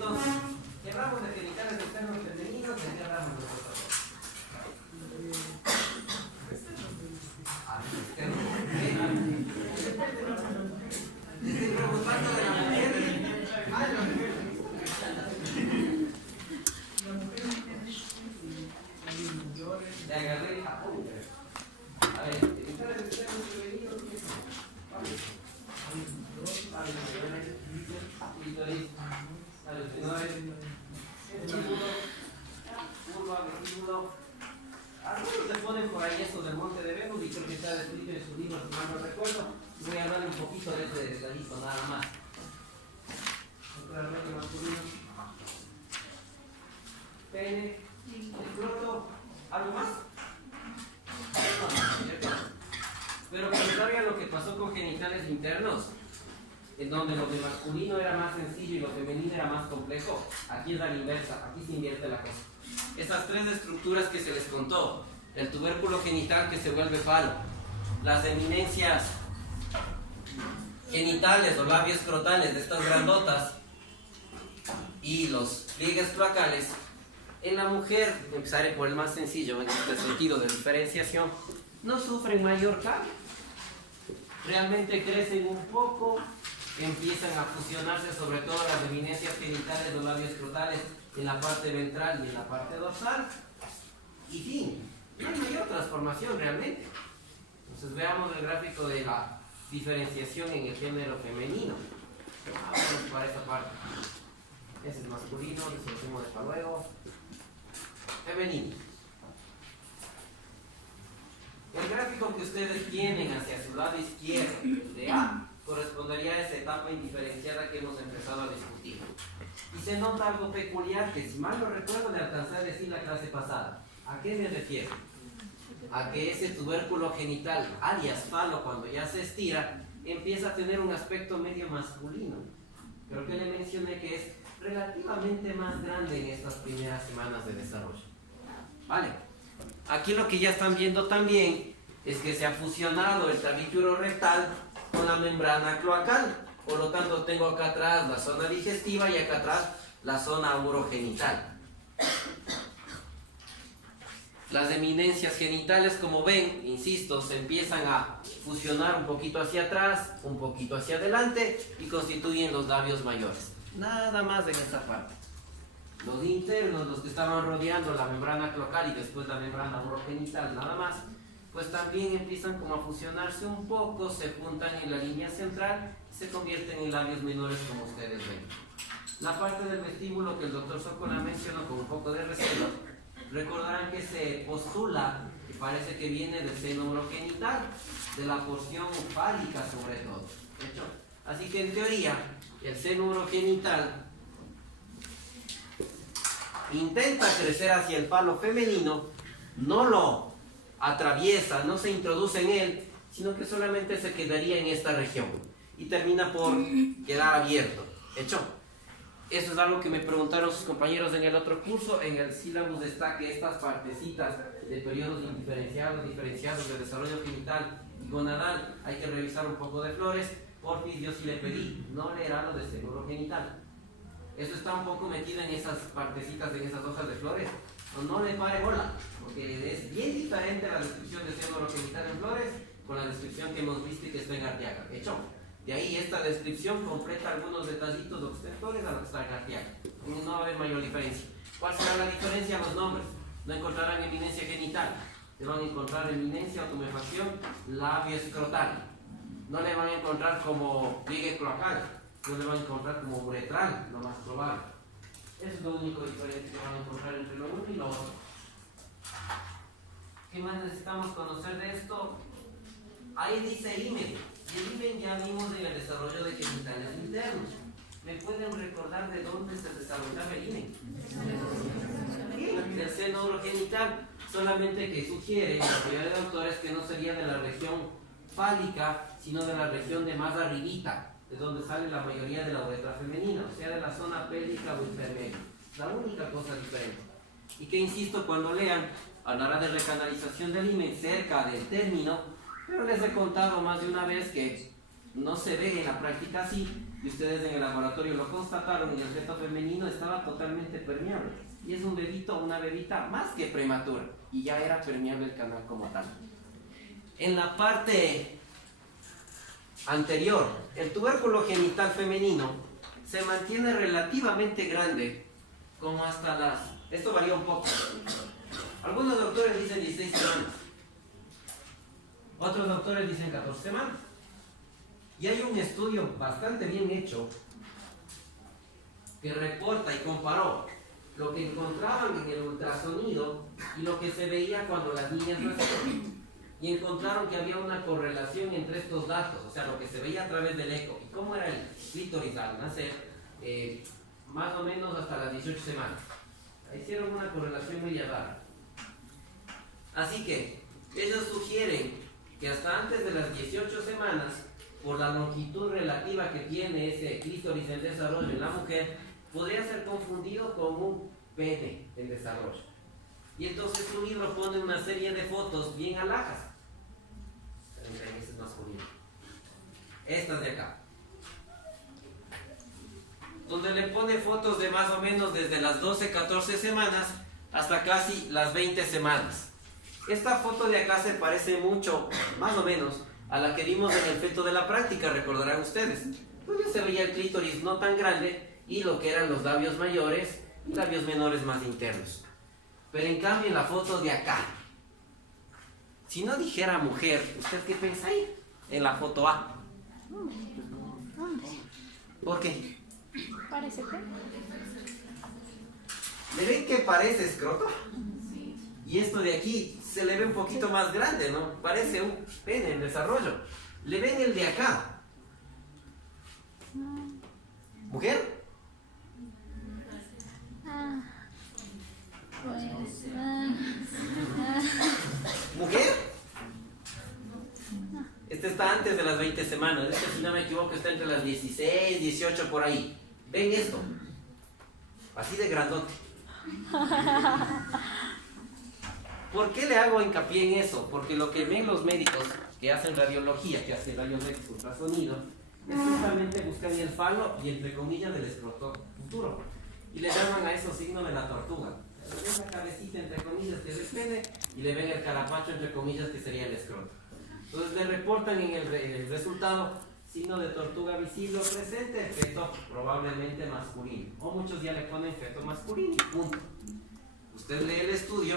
Entonces, si hablamos de genitales externos femeninos, ¿de qué hablamos nosotros? Estoy preguntando de la mujer. Le agarré el Japón. A ver, genitales externos femeninos, ¿qué son? Algunos le ponen por ahí eso del monte de Venus y creo que está descrito en su libro, si mal no recuerdo. Voy a hablar un poquito de ese detallito nada más. Naturalmente masculino. Pene, escroto, ¿algo más? Pero contrario a lo que pasó con genitales internos, en donde lo de masculino era más sencillo y lo femenino era más complejo, aquí es la inversa, aquí se invierte la cosa. Esas tres estructuras que se les contó, el tubérculo genital que se vuelve falo, las eminencias genitales o labios escrotales de estas grandotas y los pliegues cloacales, en la mujer, empezaré por el más sencillo en este sentido de diferenciación, no sufren mayor cambio. Realmente crecen un poco, empiezan a fusionarse sobre todo las eminencias genitales o labios escrotales en la parte ventral y en la parte dorsal. Y fin, no hay mayor transformación realmente. Entonces veamos el gráfico de la diferenciación en el género femenino. Vamos para esta parte. Ese es masculino, lo hacemos para luego. Femenino. El gráfico que ustedes tienen hacia su lado izquierdo de A correspondería a esa etapa indiferenciada que hemos empezado a discutir. Y se nota algo peculiar que, si mal no recuerdo, le alcancé a decir la clase pasada. ¿A qué me refiero? A que ese tubérculo genital, alias falo, cuando ya se estira, empieza a tener un aspecto medio masculino. Pero que le mencioné que es relativamente más grande en estas primeras semanas de desarrollo. ¿Vale? Aquí lo que ya están viendo también es que se ha fusionado el trabículo rectal con la membrana cloacal. Por lo tanto, tengo acá atrás la zona digestiva y acá atrás la zona urogenital. Las eminencias genitales, como ven, insisto, se empiezan a fusionar un poquito hacia atrás, un poquito hacia adelante y constituyen los labios mayores. Nada más en esta parte. Los internos, los que estaban rodeando la membrana cloacal y después la membrana urogenital, nada más, pues también empiezan como a fusionarse un poco, se juntan en la línea central y se convierten en labios menores, como ustedes ven. La parte del vestíbulo que el doctor Socola mencionó con un poco de reserva, recordarán que se postula que parece que viene del seno urogenital, de la porción fálica sobre todo. ¿De hecho? Así que en teoría, el seno urogenital intenta crecer hacia el falo femenino, no lo atraviesa, no se introduce en él, sino que solamente se quedaría en esta región y termina por quedar abierto. ¿Hecho? Eso es algo que me preguntaron sus compañeros en el otro curso. En el sílabus está que estas partecitas de periodos indiferenciados, diferenciados de desarrollo genital y gonadal, hay que revisar un poco de flores. Porfis, yo sí le pedí, no leerá lo de seno urogenital. Eso está un poco metido en esas partecitas, en esas hojas de flores. No le pare bola, porque es bien diferente la descripción de seno urogenital en flores con la descripción que hemos visto y que está en Arteaga. ¿Hecho? De ahí esta descripción completa algunos detallitos de los flores a lo que está en Arteaga. No va a haber mayor diferencia. ¿Cuál será la diferencia? Los nombres. No encontrarán eminencia genital. Le van a encontrar eminencia o tumefacción labio escrotal. No le van a encontrar como pliegue cloacal. No le van a encontrar como uretral, lo más probable. Eso es lo único diferente que van a encontrar entre lo uno y lo otro. ¿Qué más necesitamos conocer de esto? Ahí dice himen. Y el himen ya vimos en el desarrollo de genitales internos. ¿Me pueden recordar de dónde se desarrollaba el himen? Del seno urogenital. Solamente que sugiere la mayoría de autores que no sería de la región fálica, sino de la región de más arribita, de donde sale la mayoría de la uretra femenina, o sea, de la zona pélvica o intermedia. La única cosa diferente. Y que, insisto, cuando lean, hablará de recanalización del himen cerca del término, pero les he contado más de una vez que no se ve en la práctica así, y ustedes en el laboratorio lo constataron, y el feto femenino estaba totalmente permeable. Y es un bebito o una bebita más que prematura, y ya era permeable el canal como tal. En la parte anterior, el tubérculo genital femenino se mantiene relativamente grande, como hasta las... Esto varía un poco. Algunos doctores dicen 16 semanas. Otros doctores dicen 14 semanas. Y hay un estudio bastante bien hecho que reporta y comparó lo que encontraban en el ultrasonido y lo que se veía cuando las niñas nacían. Y encontraron que había una correlación entre estos datos, o sea, lo que se veía a través del eco y cómo era el clítoris al nacer, más o menos hasta las 18 semanas. Hicieron una correlación media rara. Así que ellos sugieren que hasta antes de las 18 semanas, por la longitud relativa que tiene ese clítoris en desarrollo en la mujer, podría ser confundido con un pene en desarrollo. Y entonces su libro pone una serie de fotos bien alhajas. Ese es masculino. Estas de acá. Donde le pone fotos de más o menos desde las 12, 14 semanas hasta casi las 20 semanas. Esta foto de acá se parece mucho, más o menos, a la que vimos en el feto de la práctica, recordarán ustedes. Pues ya se veía el clítoris no tan grande y lo que eran los labios mayores y labios menores más internos. Pero en cambio en la foto de acá, si no dijera mujer, ¿usted qué piensa ahí? En la foto A. ¿Por qué? Parece que. ¿Le ven que parece escroto? Y esto de aquí se le ve un poquito más grande, ¿no? Parece un pene en desarrollo. ¿Le ven el de acá? ¿Mujer? ¿Mujer? Este está antes de las 20 semanas. Este, si no me equivoco, está entre las 16, 18 por ahí. ¿Ven esto? Así de grandote. ¿Por qué le hago hincapié en eso? Porque lo que ven los médicos que hacen radiología, que hacen rayos X, ultrasonido, es justamente buscan el falo y entre comillas del escroto futuro. Y le llaman a eso signo de la tortuga. Esa cabecita entre comillas que es el pene y le ven el carapacho entre comillas que sería el escroto. Entonces le reportan en el resultado signo de tortuga visible o presente, feto probablemente masculino. O muchos ya le ponen feto masculino y punto. Usted lee el estudio,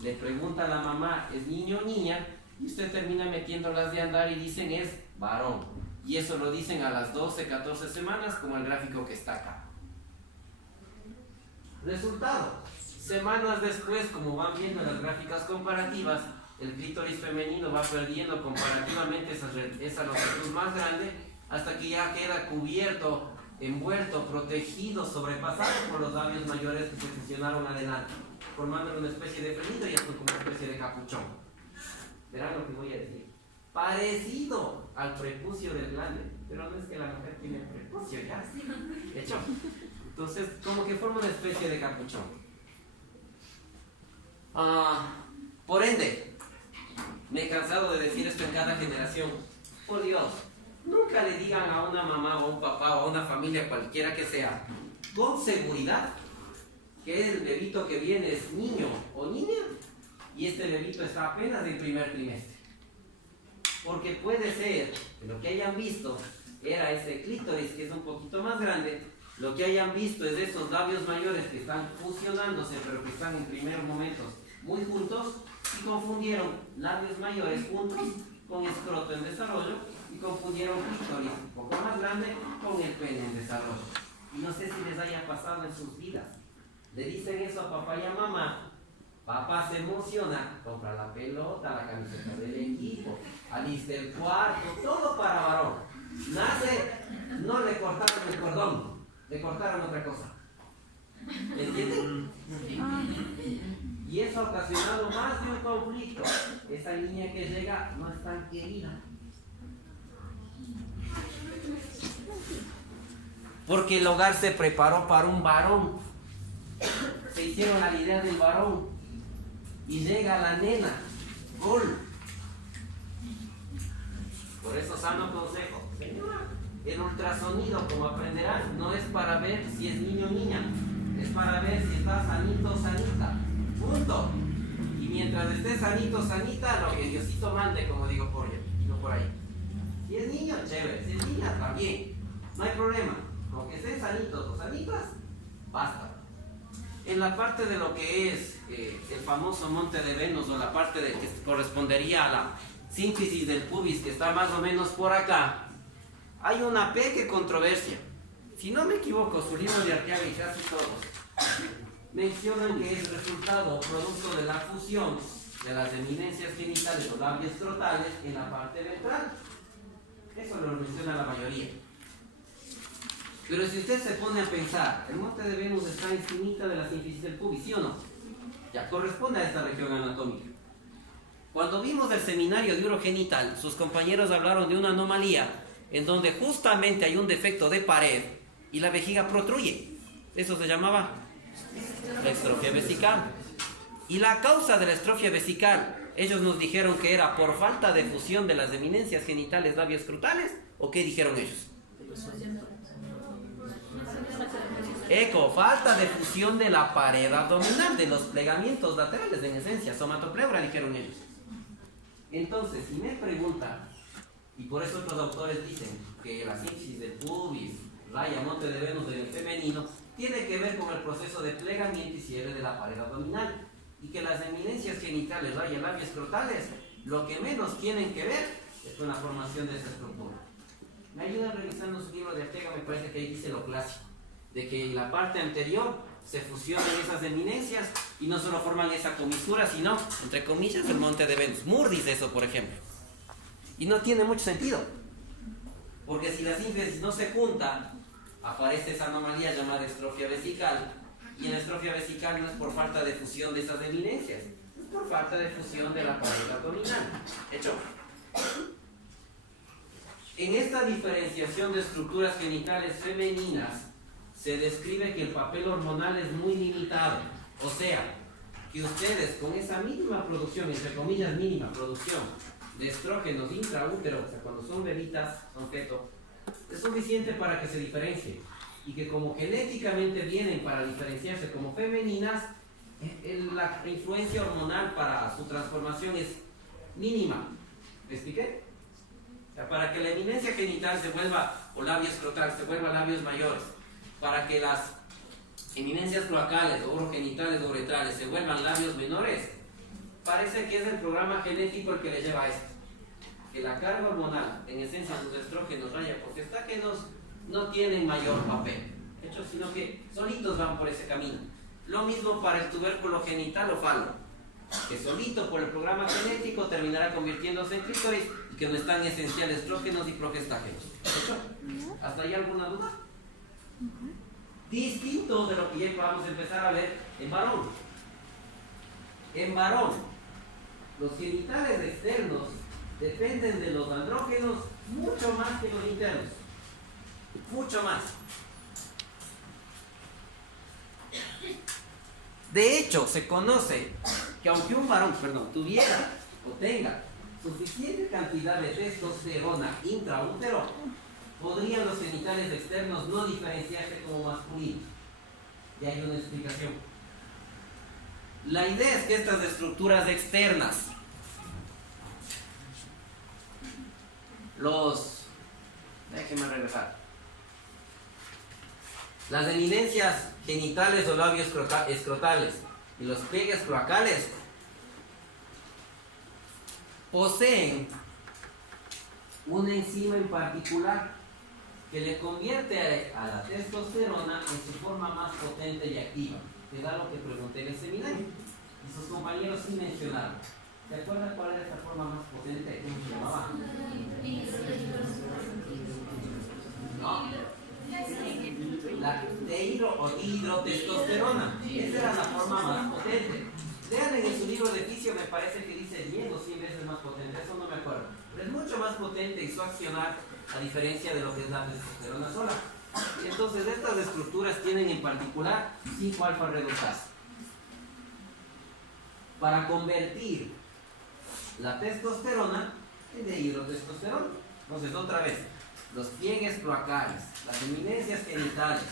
le pregunta a la mamá, ¿es niño o niña? Y usted termina metiéndolas de andar y dicen es varón. Y eso lo dicen a las 12, 14 semanas, como el gráfico que está acá. Resultado. Semanas después, como van viendo en las gráficas comparativas, el clítoris femenino va perdiendo comparativamente esa longitud más grande hasta que ya queda cubierto, envuelto, protegido, sobrepasado por los labios mayores que se fusionaron adelante, formando una especie de frenillo y esto como una especie de capuchón. Verán lo que voy a decir. Parecido al prepucio del glande, pero no es que la mujer tiene prepucio ya, hecho. Entonces, como que forma una especie de capuchón. Por ende, me he cansado de decir esto en cada generación. Por Dios, nunca le digan a una mamá o a un papá o a una familia cualquiera que sea, con seguridad, que el bebito que viene es niño o niña y este bebito está apenas en primer trimestre. Porque puede ser que lo que hayan visto era ese clítoris que es un poquito más grande, lo que hayan visto es esos labios mayores que están fusionándose pero que están en primeros momentos muy juntos y confundieron labios mayores juntos con escroto en desarrollo y confundieron clítoris un poco más grande con el pene en desarrollo. Y no sé si les haya pasado en sus vidas. Le dicen eso a papá y a mamá, papá se emociona, compra la pelota, la camiseta del equipo, alista el cuarto, todo para varón. Nace, no le cortaron el cordón, le cortaron otra cosa. ¿Entienden? Y eso ha ocasionado más de un conflicto. Esa niña que llega no es tan querida. Porque el hogar se preparó para un varón. Se hicieron a la idea del varón. Y llega la nena. Gol. Por eso sano consejo. Señora, El ultrasonido, como aprenderán, no es para ver si es niño o niña, es para ver si está sanito o sanita. Punto. Y mientras esté sanito o sanita, lo que Diosito mande, como digo por ahí. Si es niño, chévere. Si es niña, también. No hay problema. Con que estén sanitos o sanitas, basta. En la parte de lo que es el famoso monte de Venus, o la parte de que correspondería a la sínfisis del pubis, que está más o menos por acá, hay una pequeña controversia. Si no me equivoco, su libro de Arteaga y casi todos mencionan que es resultado o producto de la fusión de las eminencias genitales o labios escrotales en la parte ventral. Eso lo menciona la mayoría. Pero si usted se pone a pensar, el monte de Venus está encima de la sínfisis del pubis, ¿sí o no? Ya corresponde a esta región anatómica. Cuando vimos el seminario de urogenital, sus compañeros hablaron de una anomalía en donde justamente hay un defecto de pared y la vejiga protruye. Eso se llamaba la estrofia vesical. Y la causa de la estrofia vesical, ellos nos dijeron que era por falta de fusión de las eminencias genitales labioescrotales, ¿o qué dijeron ellos? Falta de fusión de la pared abdominal, de los plegamientos laterales, en esencia, somatopleura, dijeron ellos. Entonces, si me preguntan, y por eso otros autores dicen que la sínfisis del pubis, raya monte de Venus del femenino, tiene que ver con el proceso de plegamiento y cierre de la pared abdominal, y que las eminencias genitales, raya labios escrotales, lo que menos tienen que ver es con la formación de esa estructura. Me ayudan revisando su libro de Arteaga, me parece que ahí dice lo clásico, de que en la parte anterior se fusionan esas eminencias y no solo forman esa comisura, sino, entre comillas, el monte de Venus. Moore dice eso, por ejemplo. Y no tiene mucho sentido, porque si la sínfisis no se junta, aparece esa anomalía llamada estrofia vesical, y en la estrofia vesical no es por falta de fusión de esas eminencias, es por falta de fusión de la pared abdominal. ¿Hecho? En esta diferenciación de estructuras genitales femeninas se describe que el papel hormonal es muy limitado. O sea, que ustedes con esa mínima producción, entre comillas mínima producción, de estrógenos intraútero, o sea, cuando son bebitas, son feto, es suficiente para que se diferencien. Y que como genéticamente vienen para diferenciarse como femeninas, la influencia hormonal para su transformación es mínima. ¿Me expliqué? O sea, para que la eminencia genital se vuelva, o labio escrotal, se vuelva labios mayores, para que las eminencias cloacales, o urogenitales o uretrales se vuelvan labios menores, parece que es el programa genético el que le lleva a esto. Que la carga hormonal, en esencia sus estrógenos, raya porciostágenos, no tienen mayor papel, hecho, sino que solitos van por ese camino. Lo mismo para el tubérculo genital o falo, que solito por el programa genético terminará convirtiéndose en clítoris y que no están esenciales estrógenos y progestágenos. ¿Hecho? ¿Hasta ahí alguna duda? Distinto de lo que ya vamos a empezar a ver en varón. En varón, los genitales externos dependen de los andrógenos mucho más que los internos. Mucho más. De hecho, se conoce que aunque un varón, tuviera o tenga suficiente cantidad de testosterona intraútero, podrían los genitales externos no diferenciarse como masculinos. Y hay una explicación. La idea es que estas estructuras externas, déjenme regresar, las eminencias genitales o labios escrotales y los pliegues cloacales poseen una enzima en particular que le convierte a la testosterona en su forma más potente y activa, que da lo que pregunté en el seminario. Y sus compañeros sí mencionaron. ¿Se acuerdan cuál era esta forma más potente? ¿Cómo se llamaba? No. La teiro o dihidrotestosterona. Esa era la forma más potente. Vean en su libro de fisio, me parece que dice 10 o 100 veces más potente, eso no me acuerdo. Pero es mucho más potente y su accionar, a diferencia de lo que es la testosterona sola. Entonces, estas estructuras tienen en particular 5 alfa reductasa. Para convertir la testosterona en dihidrotestosterona. Entonces, otra vez, los pliegues cloacales, las eminencias genitales,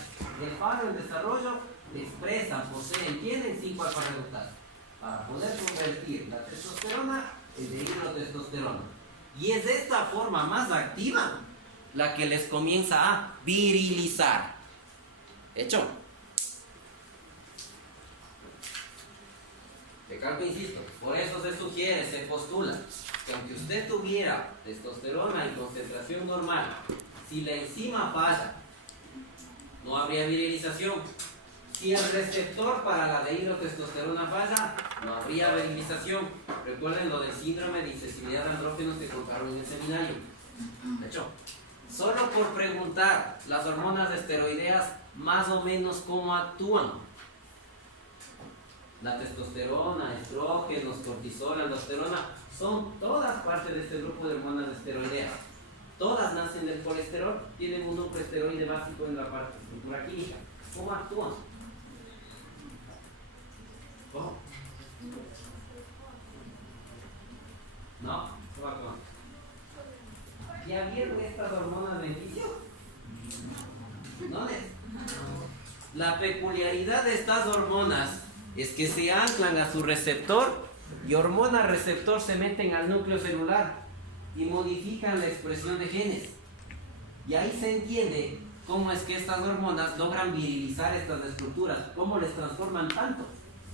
el falo en desarrollo expresan, poseen, tienen 5 alfa-reductases para poder convertir la testosterona en dihidrotestosterona. Y es de esta forma más activa la que les comienza a virilizar. ¿Hecho? Recalco, insisto, por eso se sugiere, se postula, que aunque usted tuviera testosterona en concentración normal, si la enzima falla, no habría virilización. Si el receptor para la dihidrotestosterona falla, no habría virilización. Recuerden lo del síndrome de insensibilidad a andrógenos que contaron en el seminario. De hecho, solo por preguntar, las hormonas esteroideas más o menos cómo actúan. La testosterona, estrógenos, cortisol, aldosterona, son todas parte de este grupo de hormonas esteroideas. Todas nacen del colesterol, tienen un núcleo esteroide básico en la parte de estructura química. ¿Cómo actúan? ¿Cómo? ¿No? ¿Cómo actúan? ¿Ya vieron estas hormonas de beneficio? ¿No les? La peculiaridad de estas hormonas es que se anclan a su receptor y hormona receptor se meten al núcleo celular y modifican la expresión de genes. Y ahí se entiende cómo es que estas hormonas logran virilizar estas estructuras, cómo les transforman tanto.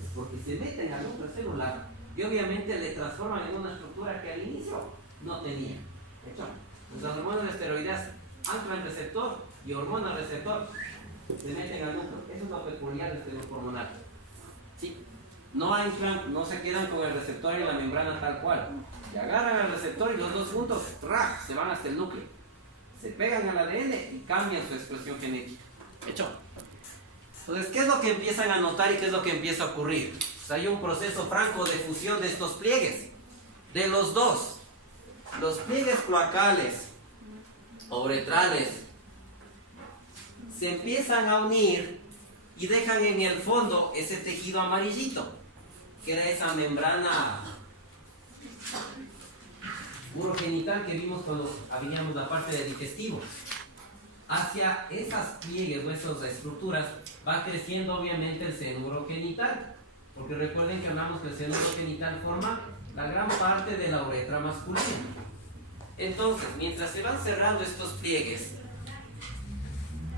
Es porque se meten al núcleo celular y obviamente le transforman en una estructura que al inicio no tenía. ¿De hecho? Las hormonas esteroideas anclan receptor y hormona receptor se meten al núcleo. Eso es lo peculiar de este grupo hormonal. ¿Sí? No anclan, no se quedan con el receptor en la membrana tal cual. Y agarran al receptor y los dos juntos ¡trac!, se van hasta el núcleo. Se pegan al ADN y cambian su expresión genética. ¿Hecho? Entonces, ¿qué es lo que empiezan a notar y qué es lo que empieza a ocurrir? Pues hay un proceso franco de fusión de estos pliegues. De los dos. Los pliegues cloacales o uretrales se empiezan a unir y dejan en el fondo ese tejido amarillito, que era esa membrana urogenital que vimos cuando abríamos la parte del digestivo. Hacia esas pliegues o esas estructuras va creciendo obviamente el seno urogenital, porque recuerden que hablamos que el seno urogenital forma la gran parte de la uretra masculina. Entonces, mientras se van cerrando estos pliegues,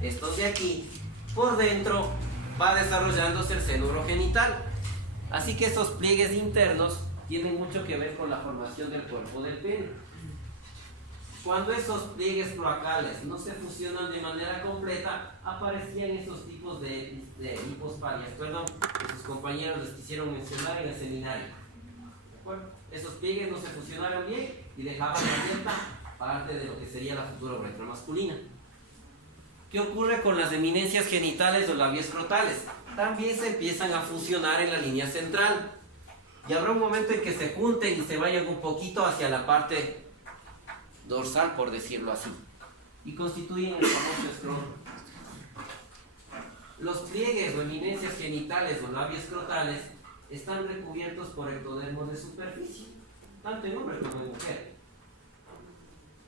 estos de aquí, por dentro va desarrollándose el seno urogenital. Así que esos pliegues internos tienen mucho que ver con la formación del cuerpo del pene. Cuando esos pliegues cloacales no se fusionan de manera completa, aparecían esos tipos de hipospadias, perdón, que sus compañeros les quisieron mencionar en el seminario. ¿De acuerdo? Esos pliegues no se fusionaron bien y dejaban abierta parte de lo que sería la futura uretra masculina. ¿Qué ocurre con las eminencias genitales o labiescrotales? También se empiezan a fusionar en la línea central. Y habrá un momento en que se junten y se vayan un poquito hacia la parte dorsal, por decirlo así. Y constituyen el famoso escroto. Los pliegues o eminencias genitales o labiescrotales están recubiertos por ectodermos de superficie, tanto en hombre como en mujer.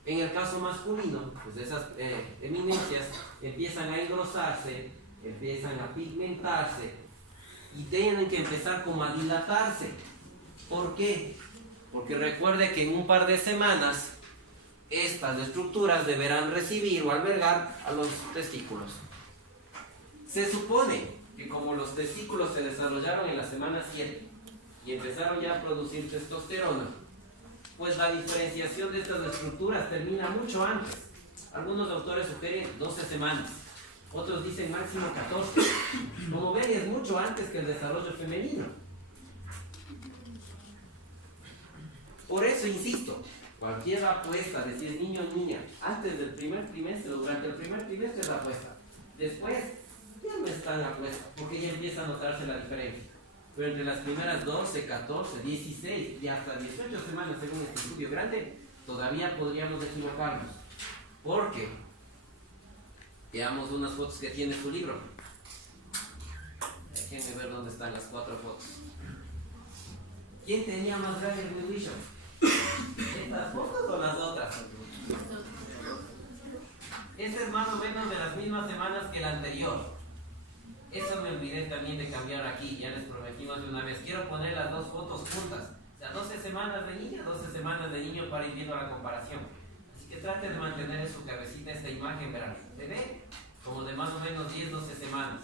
En el caso masculino, pues esas eminencias empiezan a engrosarse, empiezan a pigmentarse y tienen que empezar como a dilatarse. ¿Por qué? Porque recuerde que en un par de semanas estas estructuras deberán recibir o albergar a los testículos. Se supone que como los testículos se desarrollaron en la semana 7 y empezaron ya a producir testosterona, pues la diferenciación de estas estructuras termina mucho antes. Algunos autores sugieren 12 semanas, otros dicen máximo 14. Como ven, es mucho antes que el desarrollo femenino. Por eso insisto, cualquier apuesta de si es niño o niña antes del primer trimestre o durante el primer trimestre es la apuesta. Después ya no está en la apuesta porque ya empieza a notarse la diferencia. Pero entre las primeras 12, 14, 16 y hasta 18 semanas, según este estudio grande, todavía podríamos equivocarnos. Porque, veamos unas fotos que tiene su libro. Déjenme ver dónde están las 4 fotos. ¿Quién tenía más grande el Will Bishop? ¿Estas fotos o las otras? Este es más o menos de las mismas semanas que el anterior. Eso me olvidé también de cambiar aquí, ya les prometimos de una vez. Quiero poner las dos fotos juntas. O sea, 12 semanas de niña, 12 semanas de niño para ir viendo la comparación. Así que traten de mantener en su cabecita esta imagen, verán. ¿Se ve? Como de más o menos 10, 12 semanas.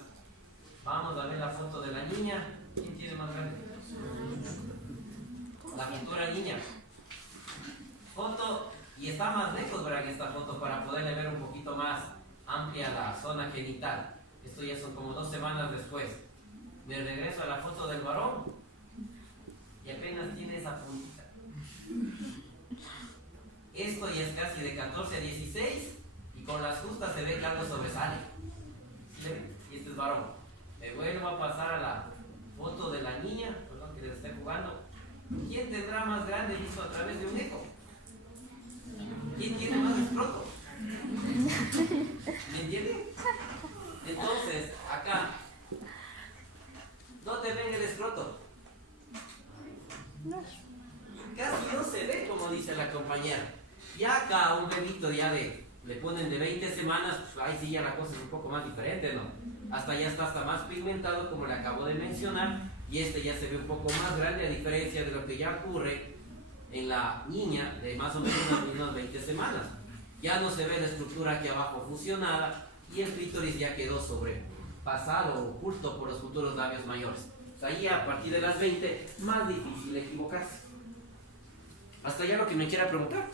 Vamos a ver la foto de la niña. ¿Quién tiene más grande? La futura niña. Foto, y está más lejos, verán, esta foto para poderle ver un poquito más amplia la zona genital. Esto ya son como 2 semanas después. Me regreso a la foto del varón y apenas tiene esa puntita. Esto ya es casi de 14 a 16 y con las justas se ve que algo sobresale. ¿Sí? Y este es varón. Me vuelvo a pasar a la foto de la niña, perdón, que les esté jugando. ¿Quién tendrá más grande visto a través de un eco? ¿Quién tiene más escroto? ¿Me entienden? Entonces, acá, ¿dónde ven el escroto? Casi no se ve, como dice la compañera. Y acá un bebito ya le ponen de 20 semanas, pues ahí sí ya la cosa es un poco más diferente, ¿no? Hasta ya está hasta más pigmentado, como le acabo de mencionar, y este ya se ve un poco más grande, a diferencia de lo que ya ocurre en la niña de más o menos unas 20 semanas. Ya no se ve la estructura aquí abajo fusionada, y el clítoris ya quedó sobrepasado o oculto por los futuros labios mayores. O sea, ahí a partir de las 20, más difícil equivocarse. Hasta ya lo que me quiera preguntar.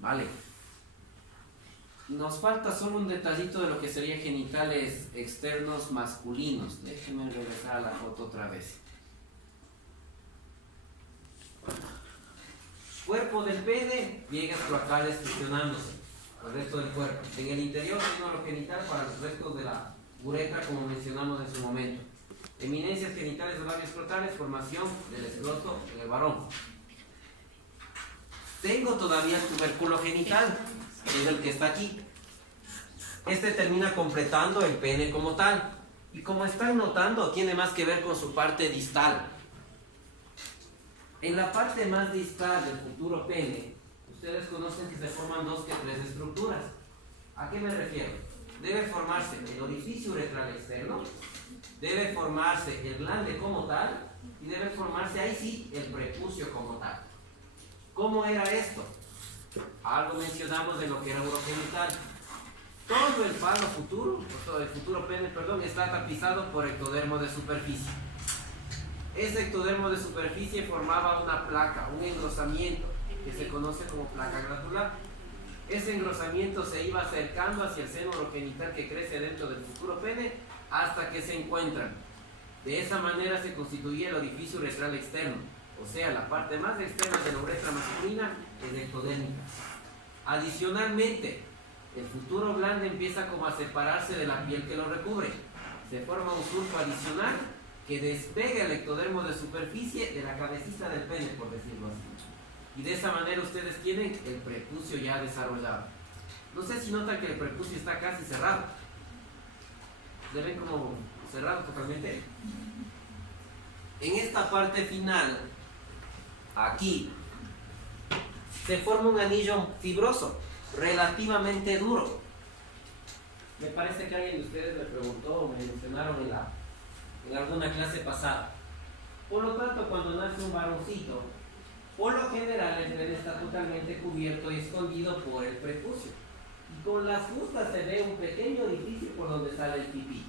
Vale. Nos falta solo un detallito de lo que serían genitales externos masculinos. Déjenme regresar a la foto otra vez. Cuerpo del pene, viegas cloacales fusionándose. El resto del cuerpo. En el interior tenemos lo genital para los restos de la uretra, como mencionamos en su momento. Eminencias genitales de labios escrotales, formación del escroto en el varón. Tengo todavía el tubérculo genital, que es el que está aquí. Este termina completando el pene como tal. Y como están notando, tiene más que ver con su parte distal. En la parte más distal del futuro pene, ustedes conocen que se forman 2 que 3 estructuras. ¿A qué me refiero? Debe formarse el orificio uretral externo, debe formarse el glande como tal, y debe formarse ahí sí el prepucio como tal. ¿Cómo era esto? Algo mencionamos de lo que era urogenital. Todo el falo futuro, o todo el futuro pene, perdón, está tapizado por ectodermo de superficie. Ese ectodermo de superficie formaba una placa, un engrosamiento, que se conoce como placa granular. Ese engrosamiento se iba acercando hacia el seno urogenital que crece dentro del futuro pene hasta que se encuentran. De esa manera se constituía el orificio uretral externo, o sea, la parte más externa de la uretra masculina es ectodérmica. Adicionalmente, el futuro glande empieza como a separarse de la piel que lo recubre. Se forma un surco adicional que despega el ectodermo de superficie de la cabecita del pene, por decirlo así. Y de esa manera ustedes tienen el prepucio ya desarrollado. No sé si notan que el prepucio está casi cerrado. ¿Se ven como cerrado totalmente? En esta parte final, aquí, se forma un anillo fibroso, relativamente duro. Me parece que alguien de ustedes me preguntó o me mencionaron en alguna clase pasada. Por lo tanto, cuando nace un varoncito, por lo general el pene está totalmente cubierto y escondido por el prepucio. Y con las justas se ve un pequeño orificio por donde sale el pipí.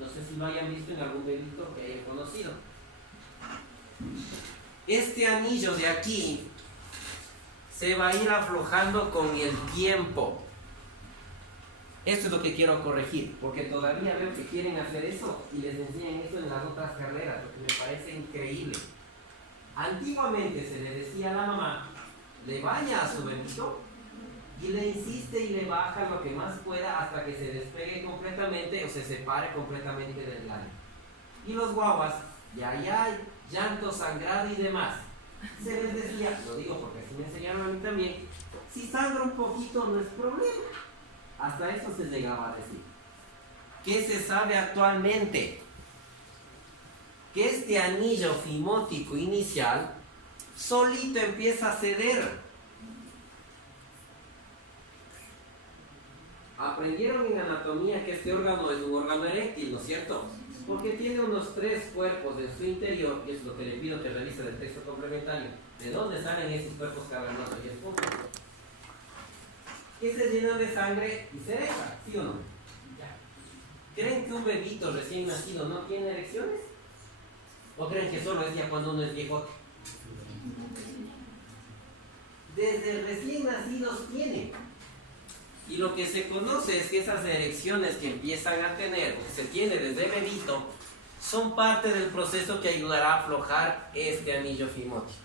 No sé si lo hayan visto en algún bebito que hayan conocido. Este anillo de aquí se va a ir aflojando con el tiempo. Esto es lo que quiero corregir, porque todavía veo que quieren hacer eso y les enseñan eso en las otras carreras, lo que me parece increíble. Antiguamente se le decía a la mamá, le baña a su bebito y le insiste y le baja lo que más pueda hasta que se despegue completamente o se separe completamente del glande. Y los guaguas, ya hay llanto, sangrado y demás. Se les decía, lo digo porque así me enseñaron a mí también, si sangra un poquito no es problema. Hasta eso se llegaba a decir. ¿Qué se sabe actualmente? Que este anillo fimótico inicial solito empieza a ceder. aprendieron en anatomía que este órgano es un órgano eréctil, ¿no es cierto? Porque tiene unos 3 cuerpos en su interior, y es lo que le pido que revise del texto complementario. ¿De dónde salen esos cuerpos cavernosos y esponjosos? Que se llenan de sangre y cereza, ¿sí o no? ¿Creen que un bebito recién nacido no tiene erecciones? ¿O creen que solo es ya cuando uno es viejote? Desde recién nacidos tiene. Y lo que se conoce es que esas erecciones que empiezan a tener, o que se tiene desde bebito, son parte del proceso que ayudará a aflojar este anillo fimótico.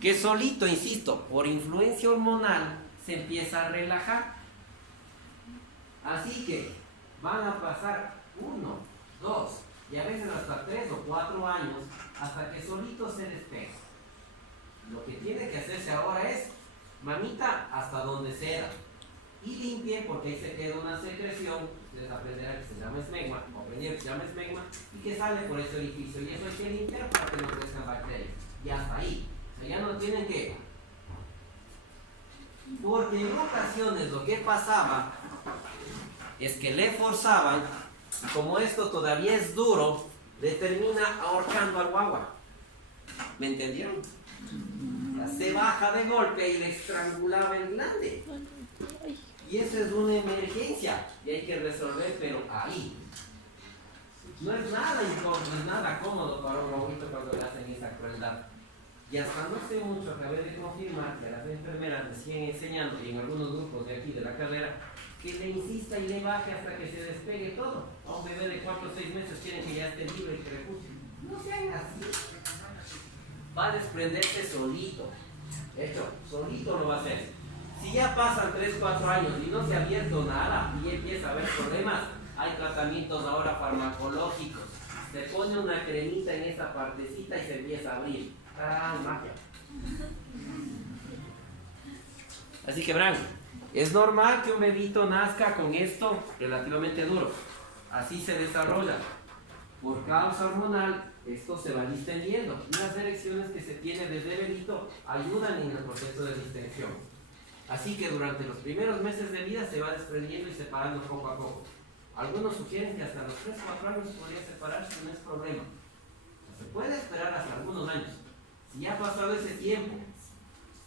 Que solito, insisto, por influencia hormonal, se empieza a relajar. Así que van a pasar 1, 2 y a veces hasta 3 o 4 años hasta que solito se despegue. Lo que tiene que hacerse ahora es, mamita, hasta donde sea, y limpie, porque ahí se queda una secreción, ustedes aprenderán que se llama esmegma, o aprendieron que se llama esmegma, y que sale por ese orificio, y eso hay que limpiar para que no crezcan bacterias. Y hasta ahí. O sea, ya no tienen que... Porque en ocasiones lo que pasaba es que le forzaban, y como esto todavía es duro, le termina ahorcando al guagua. ¿Me entendieron? O sea, se baja de golpe y le estrangulaba el glande. Y esa es una emergencia y hay que resolver, pero ahí. No es nada incómodo, no es nada cómodo para un abuelito cuando le hacen esa crueldad. Y hasta no sé mucho, acabé de confirmar que a las enfermeras les siguen enseñando, y en algunos grupos de aquí de la carrera, que le insista y le baje hasta que se despegue todo. A un bebé de 4 o 6 meses quieren que ya esté libre y que repuse. No sean así. Va a desprenderse solito. De hecho, solito lo va a hacer. Si ya pasan 3 o 4 años y no se ha abierto nada y empieza a haber problemas, hay tratamientos ahora farmacológicos. Se pone una cremita en esa partecita y se empieza a abrir. ¡Ah, magia! Así que, Bran, es normal que un bebito nazca con esto relativamente duro. Así se desarrolla. Por causa hormonal, esto se va distendiendo. Y las erecciones que se tienen desde bebito ayudan en el proceso de distensión. Así que durante los primeros meses de vida se va desprendiendo y separando poco a poco. Algunos sugieren que hasta los 3 o 4 años podría separarse, no es problema. Se puede esperar hasta algunos años. Si ya ha pasado ese tiempo,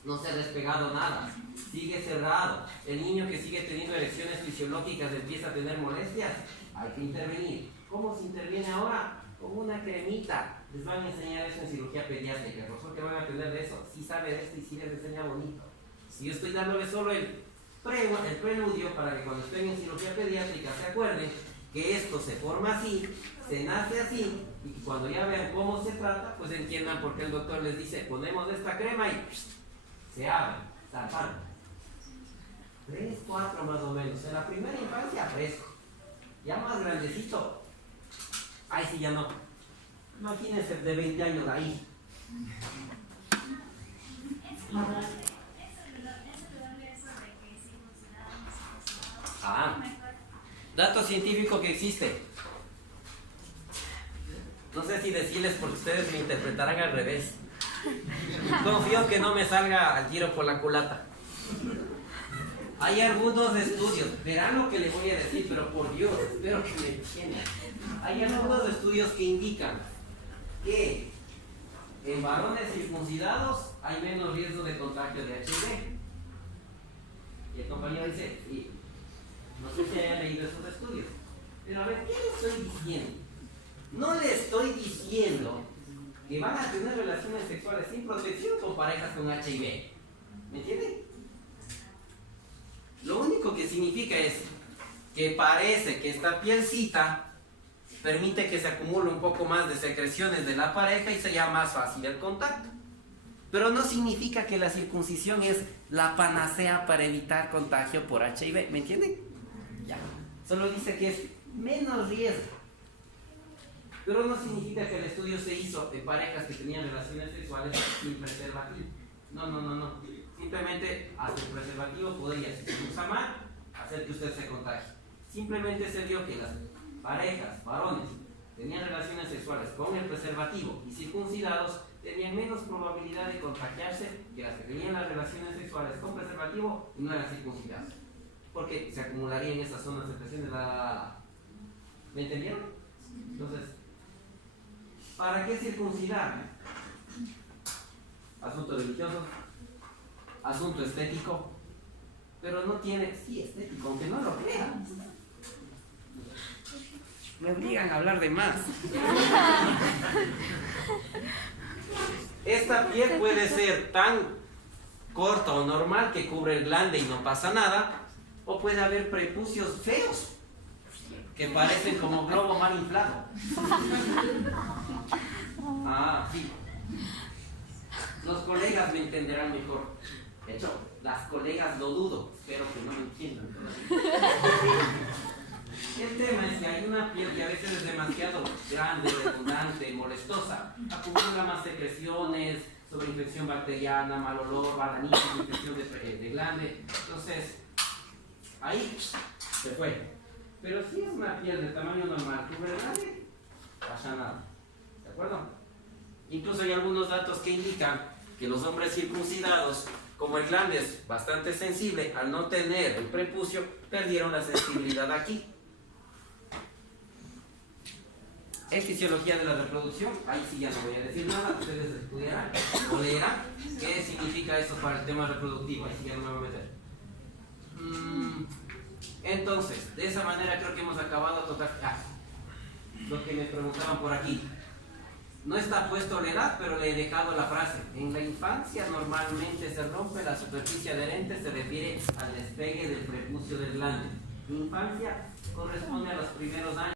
no se ha despegado nada, sigue cerrado, el niño que sigue teniendo erecciones fisiológicas empieza a tener molestias, hay que intervenir. ¿Cómo se interviene ahora? Con una cremita. Les van a enseñar eso en cirugía pediátrica. El profesor que van a aprender de eso, sí sabe de esto y sí les enseña bonito. Si yo estoy dándole solo el preludio para que cuando estén en cirugía pediátrica se acuerden que esto se forma así, se nace así, y cuando ya vean cómo se trata, pues entiendan por qué el doctor les dice, ponemos esta crema y se abre, zarpan. 3, 4 más o menos. En la primera infancia fresco. Ya más grandecito, ahí sí ya no. Imagínense de 20 años ahí. Dato científico que existe. No sé si decirles porque ustedes me interpretarán al revés. Confío que no me salga al tiro por la culata. Hay algunos estudios, verán lo que les voy a decir, pero por Dios, espero que me entiendan. Hay algunos estudios que indican que en varones circuncidados hay menos riesgo de contagio de HIV. Y el compañero dice, sí, no sé si hayan leído esos estudios. Pero a ver, ¿qué le estoy diciendo? No le estoy diciendo que van a tener relaciones sexuales sin protección con parejas con HIV. ¿Me entienden? Lo único que significa es que parece que esta pielcita permite que se acumule un poco más de secreciones de la pareja y sea más fácil el contacto. Pero no significa que la circuncisión es la panacea para evitar contagio por HIV. ¿Me entienden? Ya. Solo dice que es menos riesgo. Pero no significa que el estudio se hizo de parejas que tenían relaciones sexuales sin preservativo. No. Simplemente hasta el preservativo podría, si se usa mal, hacer que usted se contagie. Simplemente se vio que las parejas, varones, tenían relaciones sexuales con el preservativo y circuncidados tenían menos probabilidad de contagiarse que las que tenían las relaciones sexuales con preservativo y no eran circuncidados. porque se acumularía en esas zonas de presión de la... ¿Me entendieron? Entonces, ¿para qué circuncidar? Asunto religioso, asunto estético, pero no tiene, sí, estético, aunque no lo crean. Me obligan a hablar de más. Esta piel puede ser tan corta o normal que cubre el glande y no pasa nada, o puede haber prepucios feos que parecen como globo mal inflado. Ah, sí. Los colegas me entenderán mejor. De hecho, las colegas lo dudo, espero que no me entiendan todavía. El tema es que hay una piel que a veces es demasiado grande, redundante, molestosa, acumula más secreciones, sobreinfección bacteriana, mal olor, balanitis, infección de glande. Entonces, ahí se fue. Pero si es una piel de tamaño normal, cubre el glande, pasa nada. ¿De acuerdo? Incluso hay algunos datos que indican que los hombres circuncidados, como el glande es bastante sensible, al no tener el prepucio, perdieron la sensibilidad aquí. En fisiología de la reproducción, ahí sí ya no voy a decir nada, ustedes estudiarán o leerán qué significa eso para el tema reproductivo, ahí sí ya no me voy a meter. Entonces, de esa manera creo que hemos acabado total. Lo que me preguntaban por aquí. No está puesto la edad, pero le he dejado la frase. En la infancia normalmente se rompe la superficie adherente, se refiere al despegue del prepucio del glande. Infancia corresponde a los primeros años.